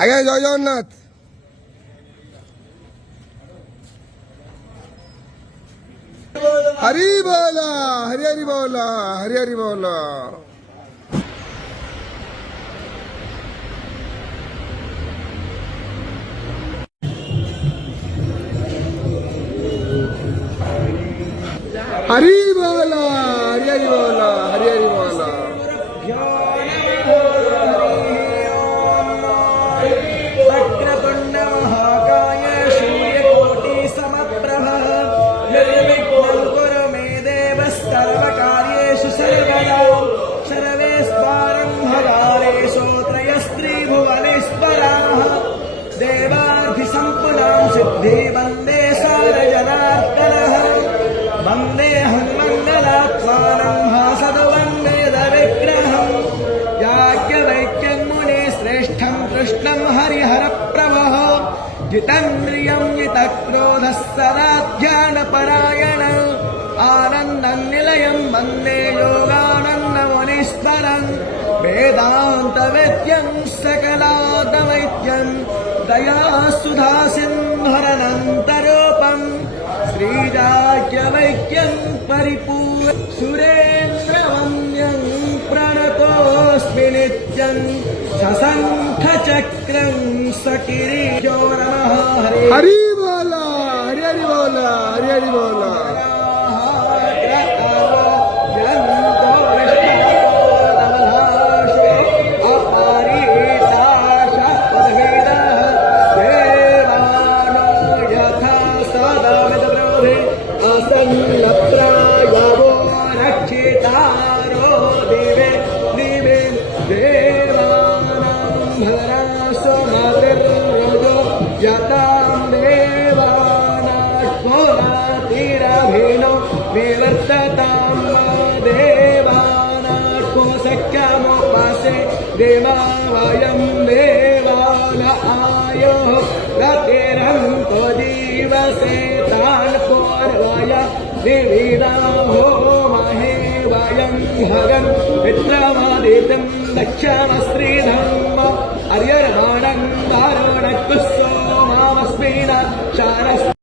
আগে জয় জগন্নাথ। হরি বলা, হরি হরি বলা, হরি হরি বলা। हरी बोला, हरी हरी बोला, हरी हरी बोला। वक्रतुंड महाकाय सूर्यकोटि समप्रभ निर्विघ्नं कुरु मे देव सर्वकार्येषु सर्वदा सर्वेस्वारं भगारेषु त्रयस्त्रिभुवनेश्वराः देवार्थिसम्पदां सिद्धि वन्दे सारजनार्दनः वन्देऽहं मङ्गलात्मानं भासदवन्देदविग्रहं याज्ञवल्क्यं मुनिश्रेष्ठं कृष्णं हरिहरप्रभः जितेन्द्रियं जितक्रोधः सदा ध्यानपरायणः आनन्दं निलयं वन्दे योगानन्दमुनीश्वरं वेदान्तवेद्यं सकलादवैद्यं दयासुधासिन्धुरनन्तरूपं श्रीराज्यवैक्यं परिपूर्ण सुरेन्द्रवन्द्यं प्रणतोऽस्मि नित्यं सशङ्खचक्रं सकिरीटो नमः हरि बोला, हरि हरि बोला, हरि हरि बोला। यतां देवानात्मोरातिरभिनो निवर्ततां देवानात्मो सख्यमुपासे देवा वयं देवान आयो रतिरन्तो दिवसे तान् पूर्वय विविधा होमहे वयं भगन् मित्रमादित्यं दक्षमश्रीधर्म हर्यर्माणं दारुणकुस्सो मामस्मिन्